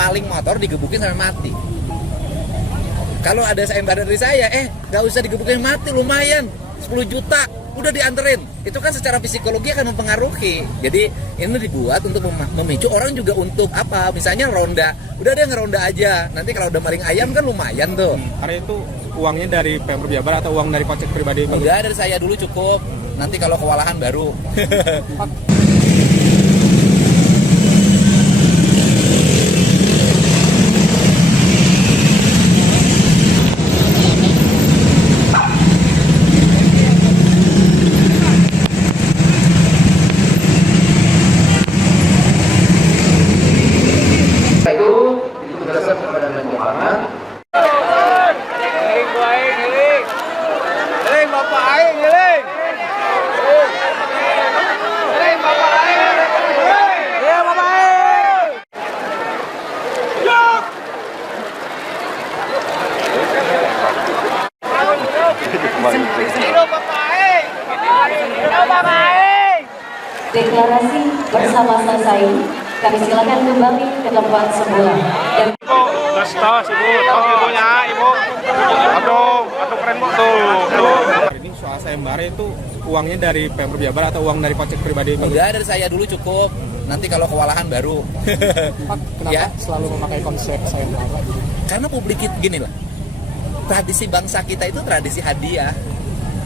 maling motor digebukin sampai mati. Kalau ada sayembara dari saya, nggak usah digebukin mati, lumayan 10 juta udah dianterin. Itu kan secara psikologi akan mempengaruhi. Jadi ini dibuat untuk memicu orang juga untuk apa? Misalnya ronda, udah dia ngeronda aja. Nanti kalau udah maling ayam kan lumayan tuh. Karena itu uangnya dari Pemprov Jabar atau uang dari kocek pribadi? Enggak, dari saya dulu cukup. Nanti kalau kewalahan baru. Itu ditugaskan kepada Menjalankan. Bapak aing giling. Bapak aing. Iya, Bapak aing. Yuk. Hidup Bapak aing. Hidup Bapak aing. Deklarasi bersama selesai, kami silakan kembali ke tempat semula. Dan Tos, Ibu. Tos ibunya, Ibu. Aduh keren Bu tuh. Ini soal sayembara itu uangnya dari Pemprov Jabar atau uang dari kocek pribadi? Enggak, dari saya dulu cukup. Nanti kalau kewalahan baru. Kenapa Ya? selalu memakai konsep sayembara? Karena publik gini lah. Tradisi bangsa kita itu tradisi hadiah.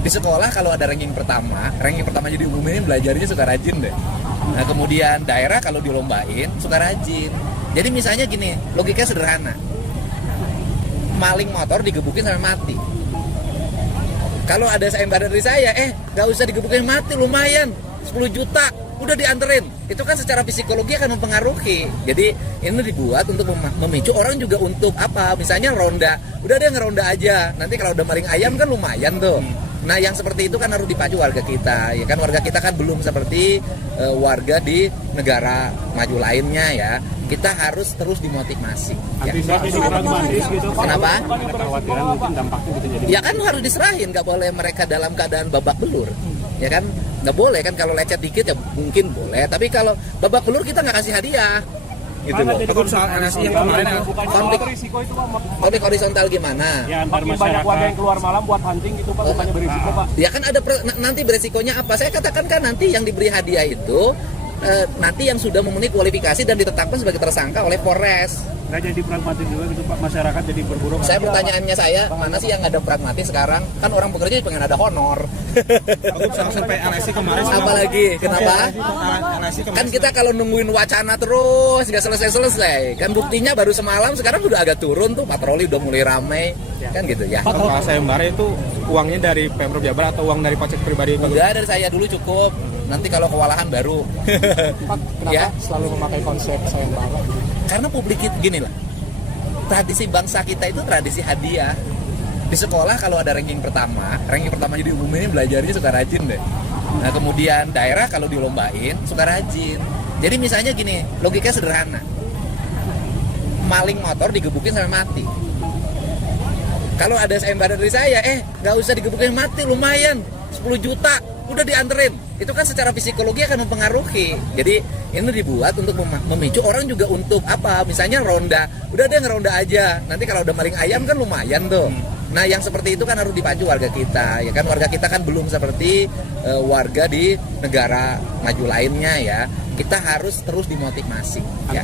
Di sekolah kalau ada ranking pertama jadi diumumin belajarnya suka rajin deh. Nah kemudian daerah kalau dilombain suka rajin. Jadi misalnya gini, logikanya sederhana. Maling motor digebukin sampai mati. Kalau ada sayembara dari saya, nggak usah digebukin mati, lumayan 10 juta udah dianterin. Itu kan secara psikologi akan mempengaruhi. Jadi ini dibuat untuk memicu orang juga untuk apa? Misalnya ronda, udah dia ngeronda aja. Nanti kalau udah maling ayam kan lumayan tuh. Nah yang seperti itu kan harus dipacu warga kita, ya kan warga kita kan belum seperti warga di negara maju lainnya ya. Kita harus terus dimotivasi. Ya. Kenapa? Kekhawatiran mungkin dampaknya bisa jadi. Ya kan harus diserahin, nggak boleh mereka dalam keadaan babak belur, ya kan? Nggak boleh kan kalau lecet dikit ya mungkin boleh, tapi kalau babak belur kita nggak kasih hadiah. Gitu loh. Kalau soal NSI yang kemarin konflik horizontal gimana? Ya, antar masyarakat. Banyak warga yang keluar malam buat hunting gitu Pak, bukannya berisiko Pak. Ya kan ada nanti beresikonya apa? Saya katakan kan nanti yang diberi hadiah itu nanti yang sudah memenuhi kualifikasi dan ditetapkan sebagai tersangka oleh Polres. Nggak jadi pragmatis juga gitu Pak, masyarakat jadi berburu. Saya pertanyaannya mana sih yang ada pragmatis sekarang? Kan orang bekerja pengen ada honor. Aku sampai LSI kemarin. Apalagi kenapa? Kan kita kalau nungguin wacana terus nggak selesai. Kan buktinya baru semalam, sekarang udah agak turun tuh, patroli udah mulai ramai. Kan gitu ya. Soal sayembara itu uangnya dari Pemprov Jabar atau uang dari kocek pribadi? Enggak, dari saya dulu cukup. Nanti kalau kewalahan baru. Kenapa Ya. selalu memakai konsep sayembara? Karena publik gini lah. Tradisi bangsa kita itu tradisi hadiah. Di sekolah kalau ada ranking pertama jadi diumumin belajarnya suka rajin deh. Nah kemudian daerah kalau dilombain suka rajin. Jadi misalnya gini, logikanya sederhana. Maling motor digebukin sampai mati. Kalau ada sayembara dari saya, nggak usah digebukin mati, lumayan 10 juta udah dianterin. Itu kan secara psikologi akan mempengaruhi. Jadi ini dibuat untuk memicu orang juga untuk apa? Misalnya ronda, udah dia ngeronda aja. Nanti kalau udah maling ayam kan lumayan tuh. Nah yang seperti itu kan harus dipacu warga kita, ya kan warga kita kan belum seperti warga di negara maju lainnya ya. Kita harus terus dimotivasi. Ya.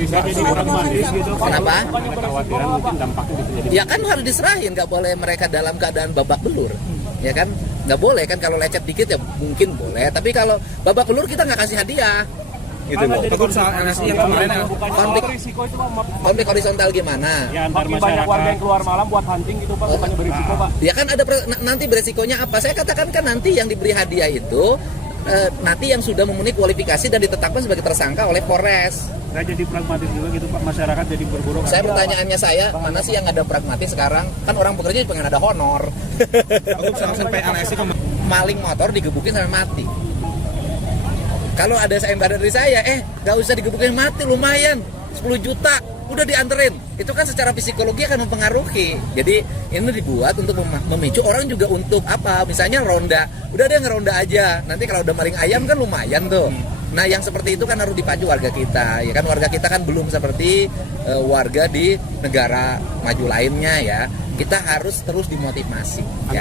Kenapa? Kekhawatiran mungkin dampaknya bisa jadi. Ya kan harus diserahin, nggak boleh mereka dalam keadaan babak belur, ya kan? Nggak boleh kan kalau lecet dikit ya mungkin boleh, tapi kalau babak belur kita nggak kasih hadiah. Gitu loh. Kalau soal NSI yang kemarin konflik horizontal gimana? Ya, antar masyarakat. Banyak warga yang keluar malam buat hunting gitu Pak, bukannya berisiko Pak. Ya kan ada nanti beresikonya apa? Saya katakan kan nanti yang diberi hadiah itu nanti yang sudah memenuhi kualifikasi dan ditetapkan sebagai tersangka oleh Polres. Nggak jadi pragmatis juga gitu Pak, masyarakat jadi berburu. Saya pertanyaannya mana sih yang ada pragmatis sekarang? Kan orang bekerja pengen ada honor. Aku sampai LSI kemarin. Maling motor digebukin sampai mati. Kalau ada sayembara dari saya, nggak usah digebukin mati, lumayan 10 juta udah dianterin. Itu kan secara psikologi akan mempengaruhi. Jadi ini dibuat untuk memicu orang juga untuk apa? Misalnya ronda, udah dia ngeronda aja. Nanti kalau udah maling ayam kan lumayan tuh. Nah, yang seperti itu kan harus dipacu warga kita, ya kan warga kita kan belum seperti warga di negara maju lainnya ya. Kita harus terus dimotivasi. Ya.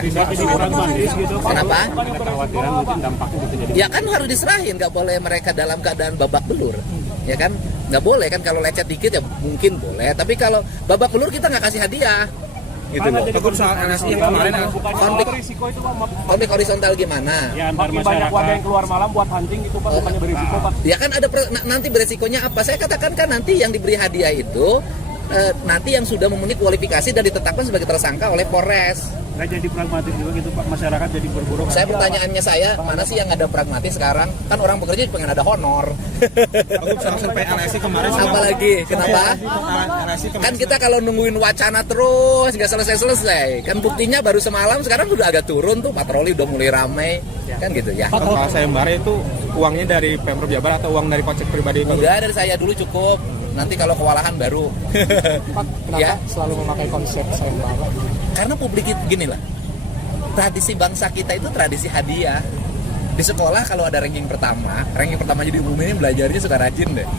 Kenapa? Kekhawatiran mungkin dampaknya bisa jadi. Ya kan harus diserahin, nggak boleh mereka dalam keadaan babak belur, ya kan? Nggak boleh kan kalau lecet dikit ya mungkin boleh, tapi kalau babak belur kita nggak kasih hadiah. Gitu loh. Takut soal NSI yang kemarin Konflik risiko itu Pak. Konflik horizontal gimana? Ya antar masyarakat. Banyak warga yang keluar malam buat hunting itu Pak, bukannya berisiko Pak. Ya kan ada nanti beresikonya apa? Saya katakan kan nanti yang diberi hadiah itu nanti yang sudah memenuhi kualifikasi dan ditetapkan sebagai tersangka oleh Polres. Nggak jadi pragmatis juga gitu Pak, masyarakat jadi berburu. Saya pertanyaannya saya, mana sih yang ada pragmatis sekarang? Kan orang bekerja pengen ada honor. Takut soal survei LSI kemarin. Apa lagi? Kenapa? Kan kita kalau nungguin wacana terus nggak selesai-selesai. Kan buktinya baru semalam, sekarang udah agak turun tuh, patroli udah mulai ramai. Kan gitu ya. Kalau sayembara itu uangnya dari Pemprov Jabar atau uang dari kocek pribadi? Enggak, dari saya dulu cukup. Nanti kalau kewalahan baru. Pak, kenapa Ya. selalu memakai konsep sayembara? Karena publik itu gini lah, tradisi bangsa kita itu tradisi hadiah. Di sekolah kalau ada ranking pertama jadi diumumin belajarnya suka rajin deh.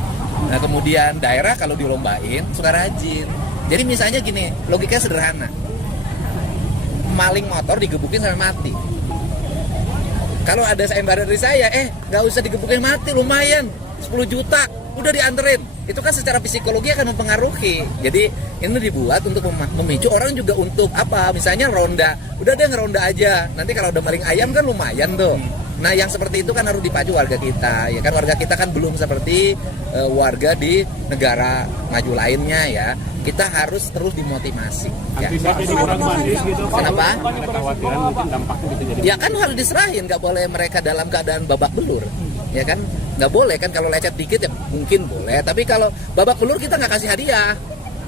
Nah kemudian daerah kalau dilombain suka rajin. Jadi misalnya gini, logikanya sederhana. Maling motor digebukin sampai mati. Kalau ada sayembara dari saya, nggak usah digebukin mati, lumayan 10 juta, udah dianterin. Itu kan secara psikologi akan mempengaruhi. Jadi ini dibuat untuk memicu orang juga untuk apa? Misalnya ronda, udah deh ngeronda aja. Nanti kalau udah maling ayam kan lumayan tuh. Nah yang seperti itu kan harus dipacu warga kita, ya kan warga kita kan belum seperti warga di negara maju lainnya ya. Kita harus terus dimotivasi. Ya. Jadi pragmatis gitu Pak. Kenapa? Kekhawatiran mungkin dampaknya bisa jadi. Ya kan harus diserahin, nggak boleh mereka dalam keadaan babak belur, ya kan? Nggak boleh kan kalau lecet dikit ya mungkin boleh, tapi kalau babak belur kita nggak kasih hadiah.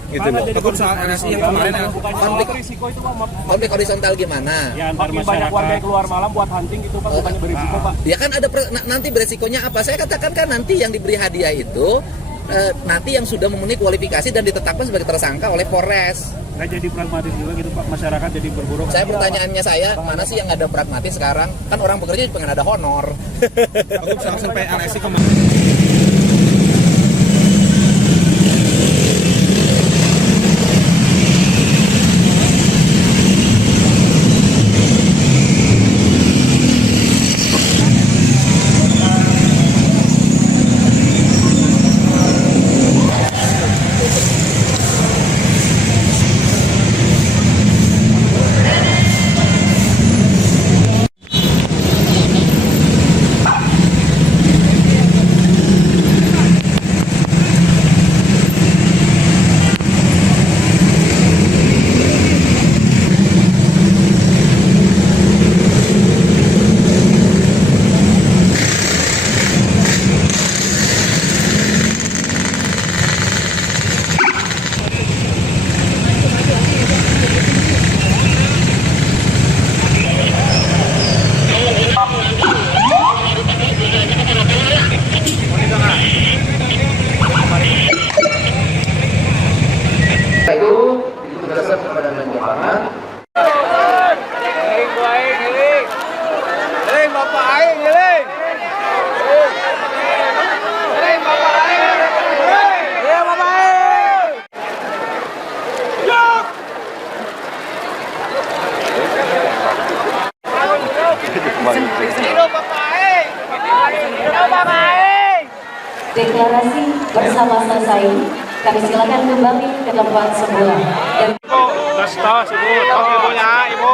Gitu loh. Takut soal NSI yang kemarin Konflik risiko itu Pak. Konflik horizontal gimana? Ya antar masyarakat. Banyak warga yang keluar malam buat hunting itu Pak, bukannya berisiko Pak. Ya kan ada nanti beresikonya apa? Saya katakan kan nanti yang diberi hadiah itu nanti yang sudah memenuhi kualifikasi dan ditetapkan sebagai tersangka oleh Polres. Nggak jadi pragmatis juga gitu Pak, masyarakat jadi berburu. Saya pertanyaannya saya, mana sih yang ada pragmatis sekarang? Kan orang bekerja pengen ada honor. Takut soal survei LSI kemarin. Itu ditugaskan kepada Menjalankan. Deklarasi bersama selesai, kami silakan kembali ke tempat semula. Dan Ibunya, Ibu.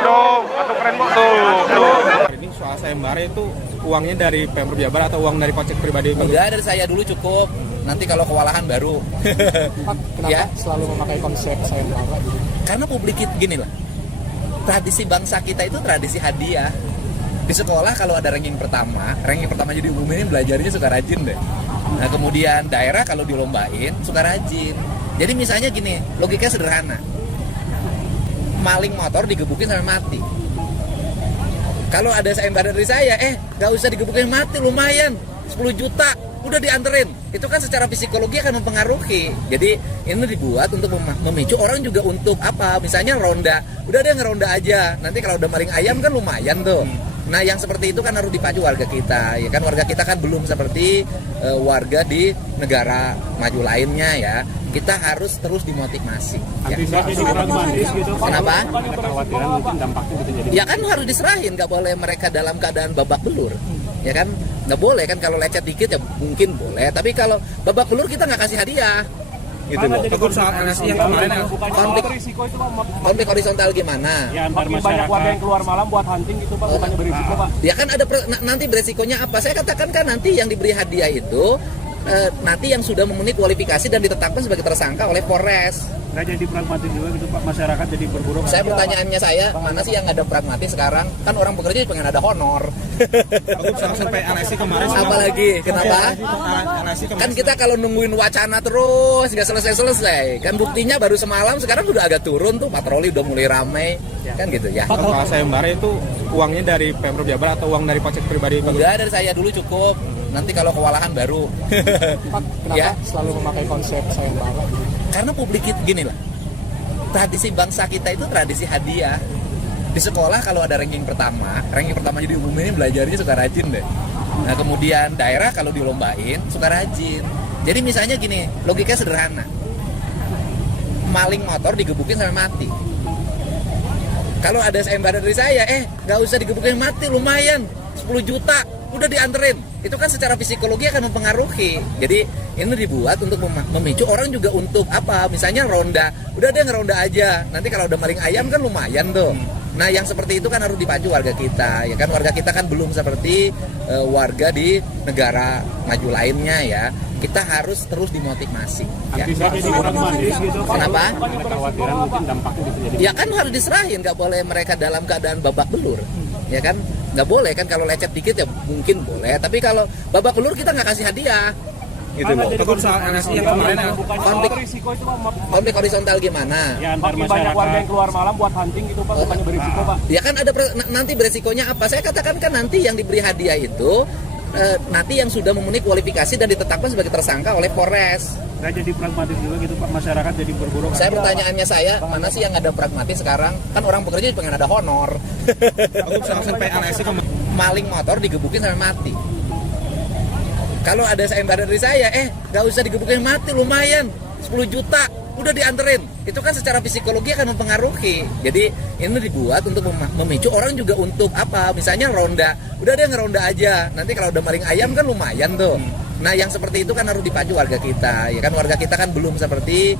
Aduh keren Bu tuh. Ini soal sayembara itu uangnya dari Pemprov Jabar atau uang dari kocek pribadi? Enggak, dari saya dulu cukup. Nanti kalau kewalahan baru. Pak, kenapa Ya. selalu memakai konsep sayembara? Karena publik itu gini lah, tradisi bangsa kita itu tradisi hadiah. Di sekolah kalau ada ranking pertama jadi diumumin belajarnya suka rajin deh. Nah kemudian daerah kalau dilombain suka rajin. Jadi misalnya gini, logikanya sederhana. Maling motor digebukin sampai mati. Kalau ada sayembara dari saya, nggak usah digebukin mati, lumayan 10 juta, udah dianterin. Itu kan secara psikologi akan mempengaruhi. Jadi ini dibuat untuk memicu orang juga untuk apa? Misalnya ronda, udah deh ngeronda aja. Nanti kalau udah maling ayam kan lumayan tuh. Nah, yang seperti itu kan harus dipacu warga kita, ya kan warga kita kan belum seperti warga di negara maju lainnya ya. Kita harus terus dimotivasi. Ya. Jadi pragmatis gitu Pak. Kenapa? Ada kekhawatiran mungkin dampaknya bisa jadi. Ya kan harus diserahin, nggak boleh mereka dalam keadaan babak belur, ya kan? Nggak boleh kan kalau lecet dikit ya mungkin boleh, tapi kalau babak belur kita nggak kasih hadiah. Gitu loh. Tegur soal LSI yang kemarin ya. Konflik Risiko itu Pak. konflik horizontal gimana? Ya antar banyak warga yang keluar malam buat hunting gitu Pak, bukannya berisiko Pak. Ya kan ada nanti beresikonya apa? Saya katakan kan nanti yang diberi hadiah itu nanti yang sudah memenuhi kualifikasi dan ditetapkan sebagai tersangka oleh Polres. Nggak jadi pragmatis juga gitu Pak, masyarakat jadi berburu. Saya pertanyaannya mana sih yang ada pragmatis sekarang? Kan orang bekerja pengen ada honor. Tegur soal survei LSI kemarin. Apalagi kenapa? LSI kemarin. Kan kita kalau nungguin wacana terus nggak selesai-selesai. Kan buktinya baru semalam, sekarang udah agak turun tuh, patroli udah mulai ramai. Kan gitu ya. Kalau sayembara itu uangnya dari Pemprov Jabar atau uang dari pajak pribadi? Udah dari saya dulu cukup. Nanti kalau kewalahan baru. Pak, kenapa Ya. selalu memakai konsep sayembara? Karena publik itu gini lah. Tradisi bangsa kita itu tradisi hadiah. Di sekolah kalau ada ranking pertama jadi diumumin belajarnya suka rajin deh. Nah, kemudian daerah kalau dilombain suka rajin. Jadi misalnya gini, logikanya sederhana. Maling motor digebukin sampai mati. Kalau ada sayembara dari saya, nggak usah digebukin mati, lumayan 10 juta, udah dianterin. Itu kan secara psikologi akan mempengaruhi. Jadi ini dibuat untuk memicu orang juga untuk apa? Misalnya ronda, udah deh ngeronda aja. Nanti kalau udah maling ayam kan lumayan tuh. Nah, yang seperti itu kan harus dipacu warga kita, ya kan warga kita kan belum seperti warga di negara maju lainnya ya. Kita harus terus dimotivasi. Ya. Jadi pragmatis gitu Pak. Kenapa? Ada kekhawatiran mungkin dampaknya bisa jadi. Ya kan harus diserahin, nggak boleh mereka dalam keadaan babak belur, ya kan? Nggak boleh kan kalau lecet dikit ya mungkin boleh, tapi kalau babak belur kita nggak kasih hadiah. Gitu loh. Tegur soal LSI yang kemarin ya. Konflik Risiko itu Pak. konflik horizontal gimana? Ya antar banyak warga yang keluar malam buat hunting gitu Pak, bukannya berisiko Pak. Ya kan ada nanti beresikonya apa? Saya katakan kan nanti yang diberi hadiah itu nanti yang sudah memenuhi kualifikasi dan ditetapkan sebagai tersangka oleh Polres. Nggak jadi pragmatis juga gitu Pak, masyarakat jadi berburu. Saya pertanyaannya mana sih yang ada pragmatis sekarang? Kan orang bekerja pengen ada honor. Tegur soal survei LSI kemarin. Maling motor digebukin sampai mati. Kalau ada sayembara dari saya, nggak usah digebukin mati, lumayan 10 juta, udah dianterin. Itu kan secara psikologi akan mempengaruhi. Jadi ini dibuat untuk memicu orang juga untuk apa? Misalnya ronda, udah deh ngeronda aja. Nanti kalau udah maling ayam kan lumayan tuh. Nah, yang seperti itu kan harus dipacu warga kita, ya kan warga kita kan belum seperti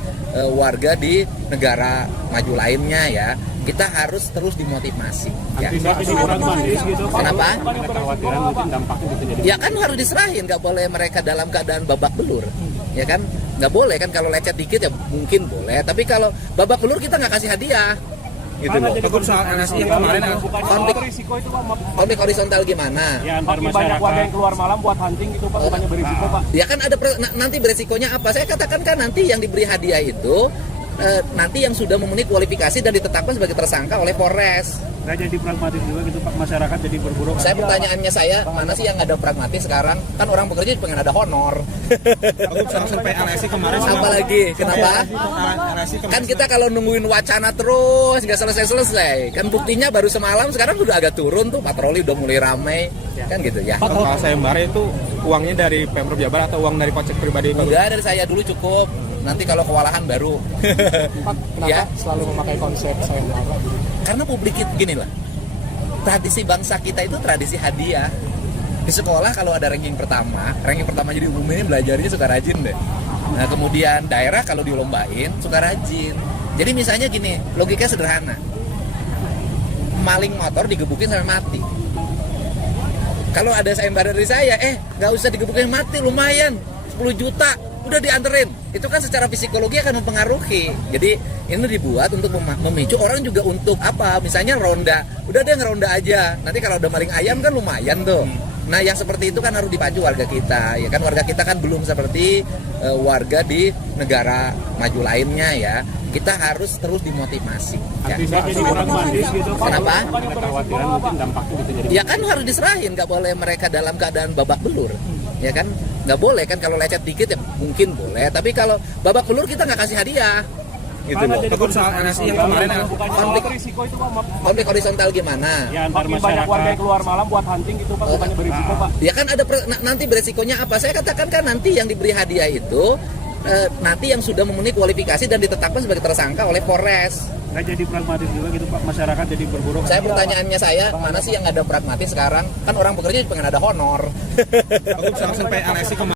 warga di negara maju lainnya ya. Kita harus terus dimotivasi. Ya. Jadi pragmatis gitu Pak. Kenapa? Ada kekhawatiran mungkin dampaknya bisa jadi. Ya kan harus diserahin, nggak boleh mereka dalam keadaan babak belur, ya kan? Nggak boleh kan kalau lecet dikit ya mungkin boleh, tapi kalau babak belur kita nggak kasih hadiah. Gitu loh. Tegur soal LSI yang kemarin ya. Konflik risiko itu Pak. Konflik horizontal gimana? Ya antar banyak warga yang keluar malam buat hunting gitu Pak, bukannya berisiko Pak. Ya kan ada nanti beresikonya apa? Saya katakan kan nanti yang diberi hadiah itu nanti yang sudah memenuhi kualifikasi dan ditetapkan sebagai tersangka oleh Polres. Nggak jadi pragmatis juga gitu Pak, masyarakat jadi berburu. Saya pertanyaannya mana sih yang ada pragmatis sekarang? Kan orang bekerja pengen ada honor. Tegur soal survei LSI kemarin. Apalagi kenapa? LSI kemarin. Kan kita kalau nungguin wacana terus nggak selesai-selesai. Kan buktinya baru semalam, sekarang udah agak turun tuh, patroli udah mulai ramai. Kan gitu ya. Kalau sayembara itu uangnya dari Pemprov Jabar atau uang dari pajak pribadi? Udah dari saya dulu cukup. Nanti kalau kewalahan baru. Pak, kenapa Ya. selalu memakai konsep sayembara? Karena publik itu gini lah. Tradisi bangsa kita itu tradisi hadiah. Di sekolah kalau ada ranking pertama jadi diumumin belajarnya suka rajin deh. Nah, kemudian daerah kalau dilombain suka rajin. Jadi misalnya gini, logikanya sederhana. Maling motor digebukin sampai mati. Kalau ada sayembara dari saya, nggak usah digebukin mati, lumayan 10 juta, udah dianterin. Itu kan secara psikologi akan mempengaruhi. Jadi ini dibuat untuk memicu orang juga untuk apa? Misalnya ronda, udah deh ngeronda aja. Nanti kalau udah maling ayam kan lumayan tuh. Nah, yang seperti itu kan harus dipacu warga kita, ya kan warga kita kan belum seperti warga di negara maju lainnya ya. Kita harus terus dimotivasi. Ya. Jadi pragmatis gitu Pak. Kenapa? Ada kekhawatiran mungkin dampaknya bisa jadi. Ya kan harus diserahin, nggak boleh mereka dalam keadaan babak belur, ya kan? Nggak boleh kan kalau lecet dikit ya mungkin boleh, tapi kalau babak belur kita nggak kasih hadiah. gitu loh. Teguh soal NSI yang kemarin Konflik, Berisiko itu Pak. konflik horizontal gimana? Ya antar banyak warga yang keluar malam buat hunting gitu Pak, bukannya berisiko Pak. Ya kan ada nanti beresikonya apa? Saya katakan kan nanti yang diberi hadiah itu nanti yang sudah memenuhi kualifikasi dan ditetapkan sebagai tersangka oleh Polres. Nggak jadi pragmatis juga gitu Pak, masyarakat jadi berburu. Pertanyaannya saya, mana sih yang ada pragmatis sekarang? Kan orang bekerja pengen ada honor. Teguh soal sampai NSI kemarin